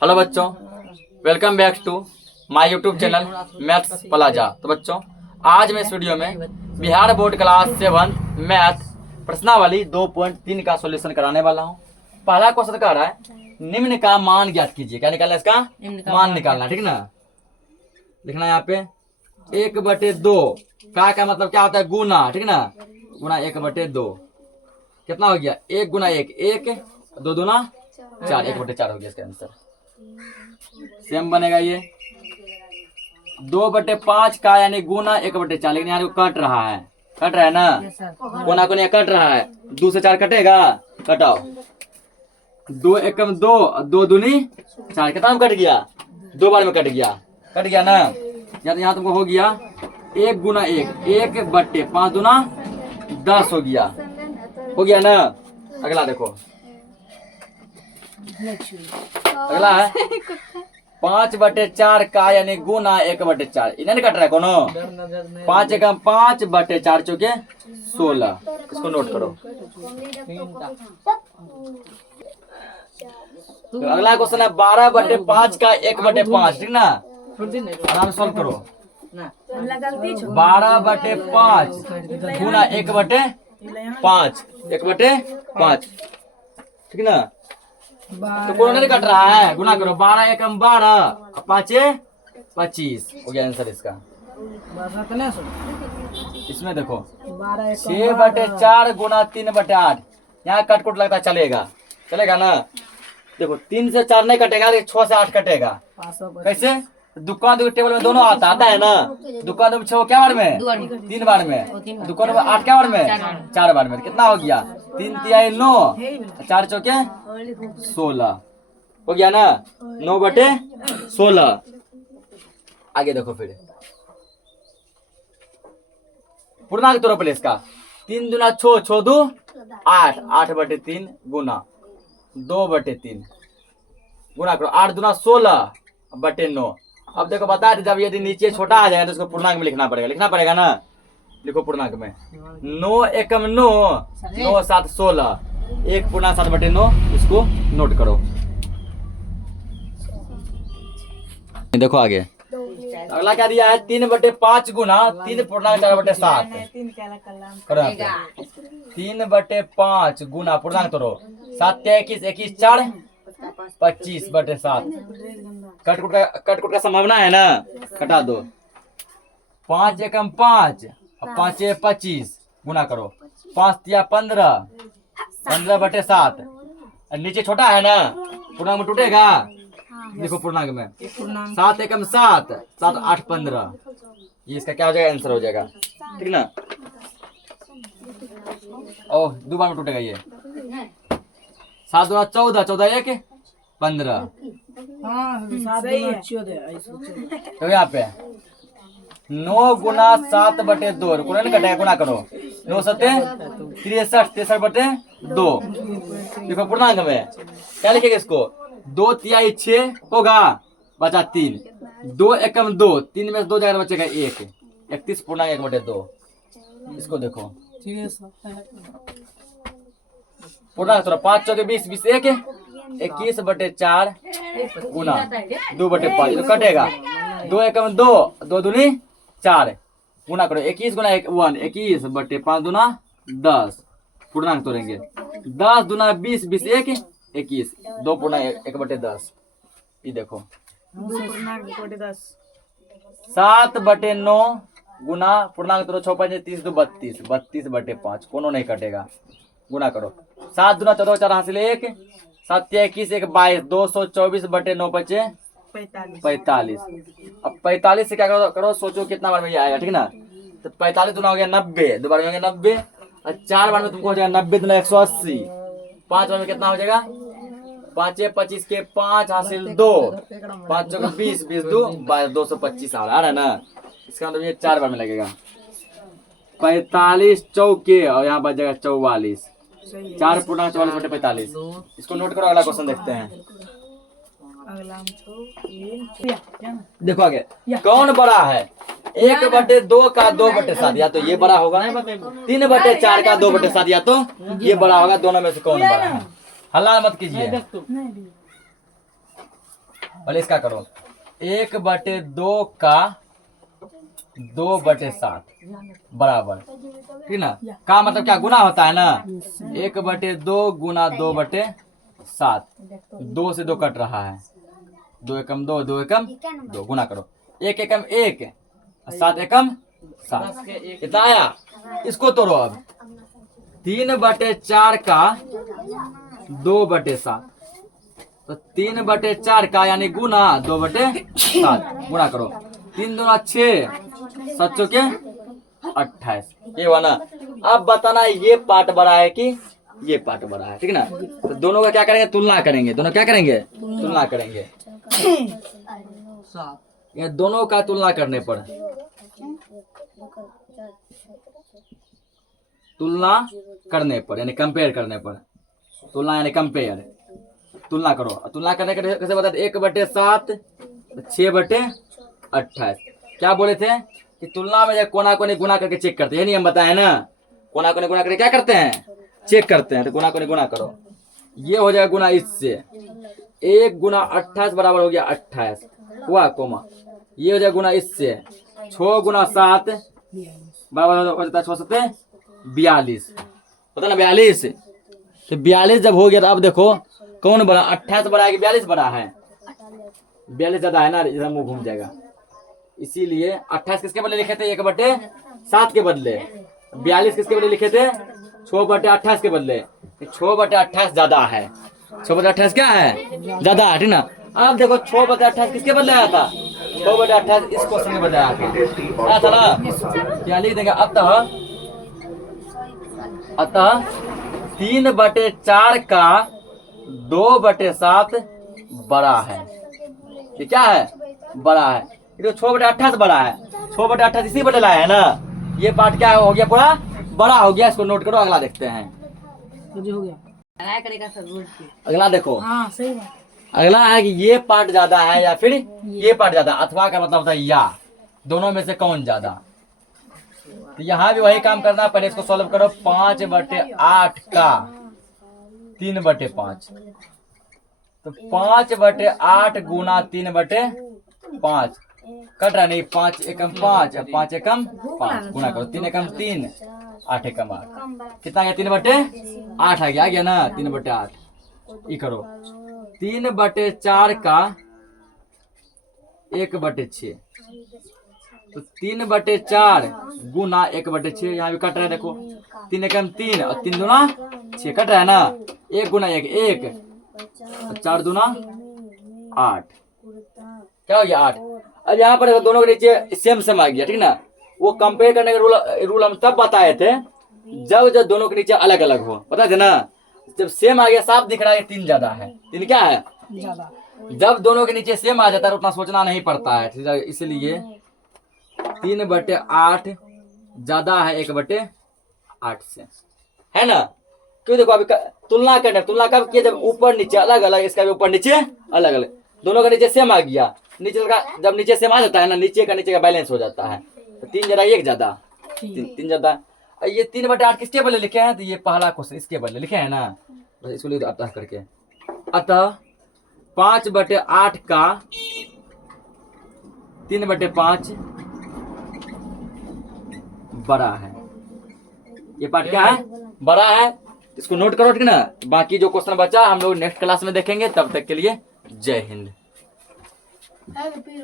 Hello बच्चों, welcome back to my YouTube channel Maths Plaza. तो बच्चों, आज मैं इस वीडियो में बिहार बोर्ड क्लास 7 मैथ प्रश्नावली 2.3 का सॉल्यूशन कराने वाला हूं। पहला क्वेश्चन कह रहा है निम्न का मान ज्ञात कीजिए। क्या निकालना है इसका? मान निकालना, ठीक ना। लिखना यहाँ पे 1/2 का मतलब क्या होता है? गुना, ठीक ना। गुना 1/2 कितना हो गया? 1 गुना 1 1, 2 दूना 4, 1/4 हो गया इसका आंसर। सेम बनेगा ये 2/5 का यानी गुना 1/4, लेकिन यहाँ कट रहा है, ना। कोना कोना कट रहा है, 2 से 4 कटेगा, कटाओ। 2 एकम 2, 2 दूनी 4, कितना में कट गया? 2 बार में कट गया ना। यहाँ तुमको हो गया 1 गुना 1 1/5 दूना 10 हो गया ना। अगला देखो, अगला है 5/4 का यानी गुना 1/4, इन्हें नहीं कट रहा है कोनो। 5 एकम 5/4 चौके 16, इसको नोट करो। तो अगला क्वेश्चन है 12/5 का 1/5, ठीक ना। आराम से सॉल्व करो। 12/5 गुना 1/5, 1/5, ठीक ना। तो कौन नहीं कट रहा है, गुना करो। 12 एकम 12, 5 25 हो गया आंसर इसका। इसमें देखो 6/4 गुना 3/8, यहाँ कट लगता चलेगा ना। देखो 3 से 4 नहीं कटेगा, लेकिन 6 से 8 कटेगा। कैसे? दुकान टेबल में दोनों आता है ना। दुकान में 6 क्या बार में? 3 बार में। दुकान में 8 क्या बार में? 4 बार में। कितना हो गया? 3 तिहाई 9, 4 चौके 16 हो गया ना। 9/16। आगे देखो फिर पूर्णांक तौर पर इसका 3 दूना 6, 6 दू 8, 8/3 गुना 2/3 गुना करो। 8 दूना 16/9। अब देखो बता दी, जब यदि नीचे छोटा आ जाएगा तो इसको पूर्णांक में लिखना पड़ेगा ना। लिखो पूर्णांक में 9 एकम 9, 9 7 16, 1 पूर्णांक 7/9, इसको नोट करो। देखो आगे अगला क्या दिया है? 3/5 गुना 3 पूर्णांक 4/7 करो। 3/5 गुना पूर्णांक तोड़ो 7 21, 21 4 25/7। कट का संभावना है ना, कटा दो। 5 एकम 5, 5 25 गुना करो। 5 तिया 15, 15/7। नीचे छोटा है ना, पूर्णांक में टूटेगा। देखो पूर्णांक में 7 एकम 7, 7 8 15, ये इसका क्या हो जाएगा? आंसर हो जाएगा, ठीक ना। ओह 2 बार में टूटेगा ये। 7 दूना 14, 14 1 15। तो यहाँ पे 9 गुना 7/2, कोना नहीं कटेगा, गुना करो। 9 7 63, 63/2। देखो पूर्णांक में क्या लिखेगा इसको? 2 तिहाई 6 होगा, बचा 3। 2 एकम 2, 3 में 2 जाएगा, बचेगा 1, 31 पूर्णांक 1/2। इसको देखो पूर्णांक थोड़ा 5 चौके 20, 20 1 21/4 गुना 2/5, तो कटेगा। 2 एकम 2, 2 दूनी 4 गुना करो। 21 गुना 1 21/5 दूना 10, पूर्णांक तोड़ेंगे। 10 दूना 20, 20 1 21, 2 पूर्णांक 1/10। ये देखो 7/9 गुना पूर्णांक तोड़ो 6 5 30 2 32, 32/5, कोनो नहीं कटेगा, गुना करो। 7 दूना 14, 4 हासिल 1, 7 21 1 22, 224/9 बचे 45। अब 45 से क्या करो सोचो कितना बार में ये आएगा, ठीक ना। तो 45 दूना हो गया 90, 2 बार में हो गया 90, और 4 बार में तुमको हो जाएगा 90 दूना 180। 5 बार में कितना हो जाएगा? 5 25 के 5 हासिल 2, 5 चौके 20, 20 2 22, 225 आ रहा है ना। इसका मतलब ये 4 बार में लगेगा। 45 चौके और यहाँ बच जाएगा 44, 4 पूर्णांक 44/45। इसको नोट करो। अगला क्वेश्चन देखते हैं। देखो आगे कौन बड़ा है? 1/2 का 2/7, या तो ये बड़ा होगा। 3/4 का 2/7, या तो ये बड़ा होगा। दोनों में से कौन बड़ा है? हल्ला मत कीजिए। पहले इसका करो। 1/2 का 2/7 बराबर, ठीक ना। का मतलब क्या, गुना होता है ना। 1/2 गुना 2/7, 2 से 2 कट रहा है, 2 एकम 2, 2 एकम 2, गुना करो। 1 एकम 1, 7 एकम 7, कितना आया। इसको तोड़ो अब। 3/4 का 2/7, तो 3/4 का यानी गुना 2/7, गुना करो। 3 दूना 6, 7 चौके 28, ये हुआ ना। अब बताना ये पार्ट बड़ा है कि ये पार्ट बड़ा है, ठीक ना। तो दोनों का क्या करेंगे, तुलना करेंगे। दोनों क्या करेंगे, तुलना करेंगे। ये दोनों का तुलना करने पर, तुलना करने पर यानी कंपेयर करने पर, तुलना यानी कंपेयर, तुलना करो। तुलना करने के कैसे बता, 1/7, 6/28। क्या बोले थे कि तुलना में जब कोना कोने गुना करके चेक करते हैं, ये नहीं हम बताए ना। कोना कोने गुना करके क्या करते हैं, चेक करते हैं। तो कोना कोने गुना करो, ये हो जाएगा गुना इससे। 1 गुना 28 बराबर हो गया 28 हुआ, कोमा। ये हो जाएगा गुना इससे। 6 गुना 7 बराबर हो जाता है 6 7 42, पता ना 42। तो 42 जब हो गया तो अब देखो कौन बड़ा, 28 बड़ा है कि 42 बड़ा है। 42 ज्यादा है ना, इधर मुंह घूम जाएगा। इसीलिए 28 किसके बदले लिखे थे, 1/7 के बदले। 42 किसके बदले लिखे थे, 6/28 के बदले। 6/28 ज्यादा है, 6/28 क्या है, ज्यादा है, ठीक ना। अब देखो 6/28 किसके बदले आया था, 6/28 इस क्वेश्चन में बताया था, आया था ना। क्या लिख देंगे, अतः 3/4 का 2/7 बड़ा है। ये क्या है, बड़ा है। ये तो 6/28 बड़ा है, 6/28 इसी बदले लाया है ना। ये पार्ट क्या हो गया, पूरा बड़ा हो गया। इसको नोट करो, अगला देखते हैं। हो गया करेगा सर रोड पे। अगला देखो, हाँ सही बात। अगला है कि ये पार्ट ज्यादा है या फिर ये पार्ट ज्यादा। अथवा का मतलब होता है या, दोनों में से कौन ज्यादा। तो यहाँ भी वही काम करना। पहले इसको सॉल्व करो। 5/8 का 3/5, तो 5/8 गुना 3/5 कट रहा नहीं। 5 एकम 5, 5 एकम 5, गुना करो। 3 एकम 3, 8 एकम 8, कितना गया, 3/8 आ गया ना। 3/8 ये करो। 3/4 का 1/6, तो 3/4 गुना 1/6, यहाँ भी कट रहा है देखो। 3 एकम 3 और 3 दूना 6, कट रहा है ना। 1 गुना 1 1, 4 दूना 8, क्या हो गया 8। अब यहाँ पर दोनों के नीचे सेम सेम आ गया, ठीक ना। वो कंपेयर करने का रूल हम तब बताए थे जब जब दोनों के नीचे अलग अलग हो, पता थे ना। जब सेम आ गया, साफ दिख रहा है 3 ज्यादा है। 3 क्या है, ज्यादा। जब दोनों के नीचे सेम आ जाता है उतना सोचना नहीं पड़ता है। इसलिए 3/8 ज्यादा है 1/8 से, है ना। क्यों, देखो अभी तुलना करना, तुलना कब किया, जब ऊपर नीचे अलग अलग, इसका भी ऊपर नीचे अलग अलग, दोनों का नीचे सेम आ गया। नीचे का जब नीचे सेम आ जाता है ना, नीचे का बैलेंस हो जाता है। तो 3 ज्यादा 1 ज्यादा, 3 ज्यादा। ये 3/8 किसके बदले लिखे हैं, तो ये पहला क्वेश्चन इसके बदले लिखे हैं ना। बस इसको लिख दो अतः करके। अतः 5/8 का 3/5 बड़ा है। ये पार्ट क्या है, बड़ा है। इसको नोट करो, ठीक ना। बाकी जो क्वेश्चन बचा हम लोग नेक्स्ट क्लास में देखेंगे। तब तक के लिए जय हिंद।